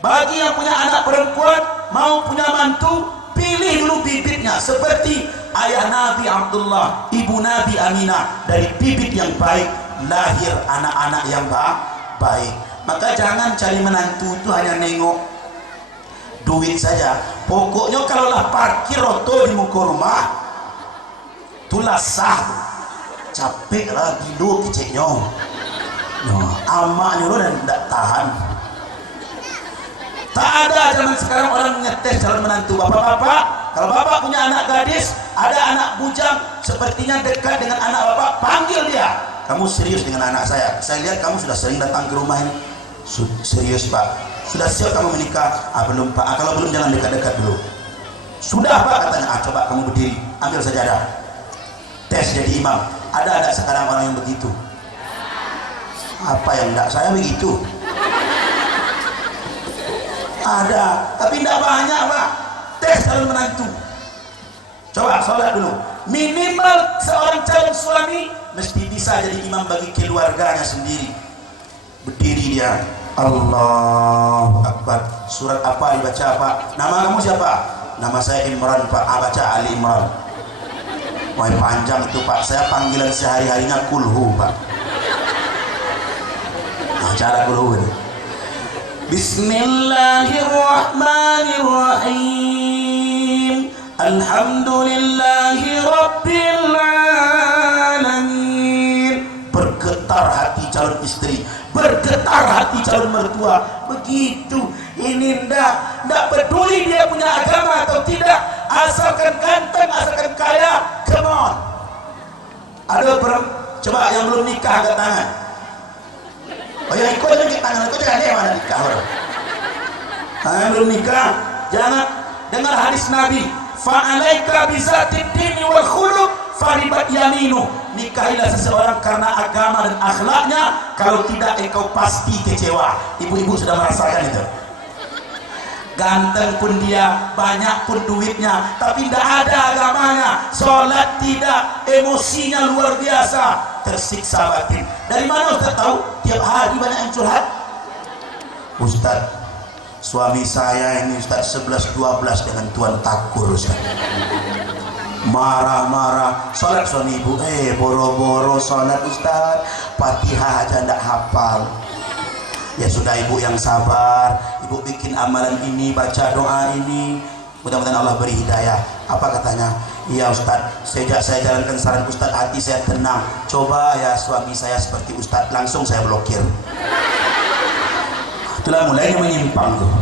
Bagi yang punya anak perempuan mau punya mantu, pilih dulu bibitnya seperti ayah Nabi Abdullah, ibu Nabi Aminah, dari bibit yang baik lahir anak-anak yang baik. Maka jangan cari menantu itu hanya nengok duit saja. Pokoknya kalaulah parkir roto di muka rumah itulah sah. Capek lah tidur keceknya, amaknya lo dan tidak tahan. Tak ada zaman sekarang orang ngetes calon menantu. Bapak-bapak, kalau bapak punya anak gadis, ada anak bujang sepertinya dekat dengan anak bapak, panggil dia. Kamu serius dengan anak saya lihat kamu sudah sering datang ke rumah ini. Serius pak, sudah siap kamu menikah? Belum pak. Kalau belum jangan dekat-dekat dulu. Sudah pak katanya. Coba kamu berdiri, ambil sajadah, tes jadi imam. Ada sekarang orang yang begitu? Apa yang enggak? Saya begitu. Ada, tapi tidak banyak pak. Tes calon menantu. Coba sholat dulu. Minimal seorang calon suami mesti bisa jadi imam bagi keluarganya sendiri. Berdiri dia, Allahu Akbar. Surat apa dibaca pak? Nama kamu siapa? Nama saya Imran pak. Baca Ali Imran. Wah panjang itu pak. Saya panggilan sehari-harinya kulhu pak. Nah, cara kulhu ini. Bismillahirrahmanirrahim. Alhamdulillahi Rabbil Alamin. Bergetar hati calon istri, bergetar hati calon mertua. Begitu. Ini ndak peduli dia punya agama atau tidak, asalkan ganteng, asalkan kaya, come on. Ada coba yang belum nikah angkat tangan. Oh ya ikut aja angkat tangan, ikut jangan dia mana nikah orang. Yang belum nikah jangan. Dengar hadis Nabi, fa'alaika bizatid dini wal khuluq faribat yaminu. Nikahilah seseorang karena agama dan akhlaknya, kalau tidak engkau pasti kecewa. Ibu-ibu sudah merasakan itu. Ganteng pun dia, banyak pun duitnya, tapi tidak ada agamanya. Sholat tidak, emosinya luar biasa, tersiksa batin. Dari mana Ustaz tahu? Tiap hari banyak yang curhat. Ustaz, suami saya ini Ustaz 11-12 dengan tuan takur Ustaz. Marah-marah. Sholat suami ibu, boro-boro sholat Ustaz, Fatihah aja tidak hafal. Ya sudah ibu yang sabar, ibu bikin amalan ini, baca doa ini, mudah-mudahan Allah beri hidayah. Apa katanya? Iya Ustaz, sejak saya jalankan saran Ustaz hati saya tenang. Coba ya suami saya seperti Ustaz, langsung saya blokir. Itulah mulainya menyimpang tuh.